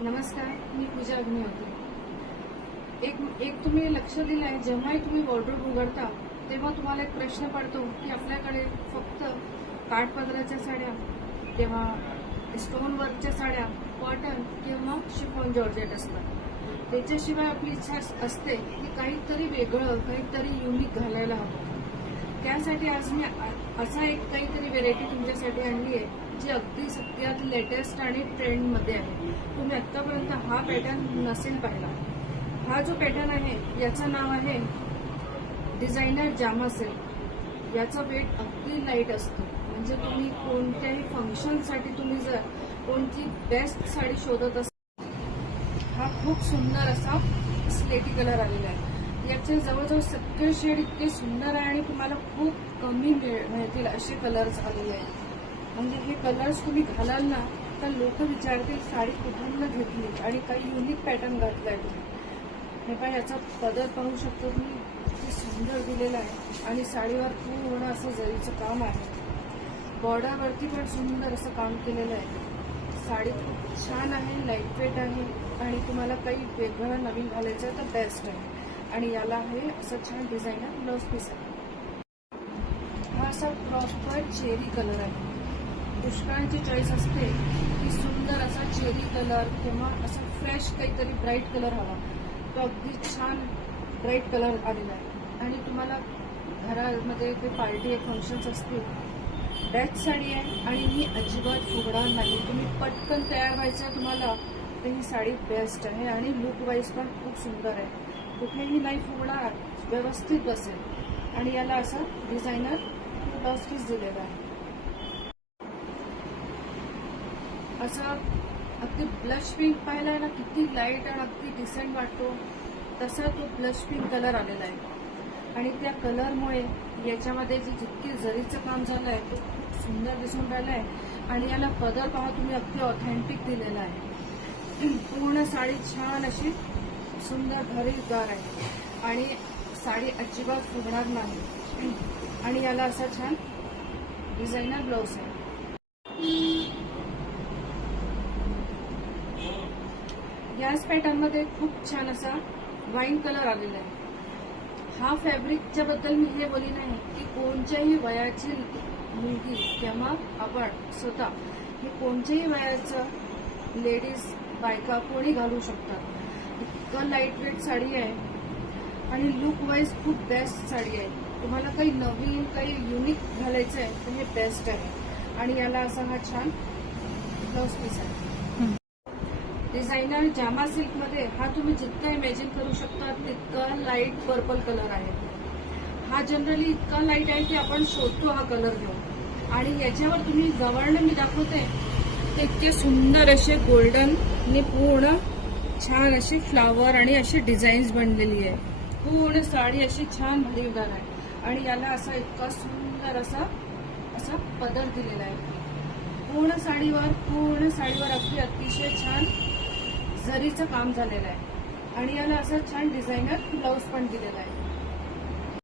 नमस्कार, मी पूजा अग्निहोत्री। एक तुम्ही लक्ष दिलं आहे, जेव्हाही तुम्ही वॉर्डरोब उघडता तेव्हा तुम्हाला एक प्रश्न पडतो की आपल्याकडे फक्त काठपदराच्या साड्या किंवा स्टोन वर्कच्या साड्या, कॉटन किंवा शिफॉन जॉर्जेट असतात। त्याच्याशिवाय आपली इच्छा असते की काहीतरी वेगळं, काहीतरी युनिक घालायला हवं। त्यासाठी आज मी असा एक काहीतरी व्हेरायटी तुमच्यासाठी आणली आहे जी अगदी सगळ्यात लेटेस्ट आणि ट्रेंडमध्ये आहे। तुम्ही आतापर्यंत हा पॅटर्न नसेल पाहिला। हा जो पॅटर्न आहे याचं नाव आहे डिझायनर जामा सिल्क। याचा वेट अगदी लाईट असतो, म्हणजे तुम्ही कोणत्याही फंक्शनसाठी तुम्ही जर कोणती बेस्ट साडी शोधत असाल, हा खूप सुंदर असा स्लेटी कलर आलेला आहे। याचे जवळजवळ सगळे शेड इतके सुंदर आहे आणि तुम्हाला खूप कमी मिळतील असे कलर्स आलेले आहेत। म्हणजे हे कलर्स तुम्ही घालाल ना तर लोक विचारतील साडी कुठून घेतली आणि काही युनिक पॅटर्न घातलाय तुम्ही। हे पहा, याचा पदर पाहू शकतो तुम्ही, किती सुंदर दिलेला आहे आणि साडीवर पूर्ण असं जरीचं काम आहे। बॉर्डरवरती पण सुंदर असं काम केलेलं आहे। साडी खूप छान आहे, लाईटवेट आहे आणि तुम्हाला काही वेगळं नवीन घालायचं तर बेस्ट आहे। आणि याला हे असं छान डिझायनर ब्लाउज पीस आहे। हा असा प्रॉपर चेरी कलर आहे। पुष्कळांची चॉईस असते की सुंदर असा चेरी कलर किंवा असा फ्रेश काहीतरी ब्राईट कलर हवा, तो अगदी छान ब्राईट कलर आलेला आहे। आणि तुम्हाला घरामध्ये काही पार्टी फंक्शन्स असतील, बेस्ट साडी आहे आणि ही अजिबात फुगणार नाही। तुम्ही पटकन तयार व्हायचं तुम्हाला तर ही साडी बेस्ट आहे आणि लुक वाईज पण खूप सुंदर आहे। कुठेही नाही फुगणार, व्यवस्थित बसेल। आणि याला असं डिझायनर ब्लाउज पीस दिलेला आहे। असं अगदी ब्लश पिंक पाहिला ना, किती लाईट आणि अगदी डिसेंट वाटतो, तसा तो ब्लश पिंक कलर आलेला आहे। आणि त्या कलरमुळे याच्यामध्ये जे जितके जरीचं काम झालं आहे ते खूप सुंदर दिसून राहिलं आहे। आणि याला पदर पहा तुम्ही, अगदी ऑथेंटिक दिलेला आहे। पूर्ण साडी छान अशी सुंदर भरीदार आहे आणि साडी अजिबात फुगणार नाही। आणि याला असा छान डिझायनर ब्लाउज आहे। याच पॅटर्नमध्ये खूप छान असा वाईन कलर आलेला आहे। हा फॅब्रिकच्या बद्दल मी हे बोली नाही की कोणत्याही वयाची मुलगी किंवा आपण स्वतः हे कोणत्याही वयाचं लेडीज, बायका कोणी घालू शकतात। इतकं लाईटवेट साडी आहे आणि लुक वाईज खूप बेस्ट साडी आहे। तुम्हाला काही नवीन, काही युनिक घालायचं आहे तर हे बेस्ट आहे। आणि याला असा हा छान ब्लाउज पीस आहे। डिझायनर जामा सिल्क मध्ये हा तुम्ही जितका इमॅजिन करू शकता तितका लाईट पर्पल कलर आहे। हा जनरली इतका लाईट आहे की आपण शोधतो हा कलर घेऊन। आणि याच्यावर तुम्ही जवळनं मी दाखवते ते इतके सुंदर असे गोल्डन ने पूर्ण छान अशी फ्लावर आणि अशी डिझाईन्स बनलेली आहे। पूर्ण साडी अशी छान भरीवदार आहे आणि याला असा इतका सुंदर असा पदर दिलेला आहे। पूर्ण साडीवर अगदी अतिशय छान जरीचं काम झालेलं आहे आणि याला असं छान डिझायनर ब्लाउज पण दिलेला आहे।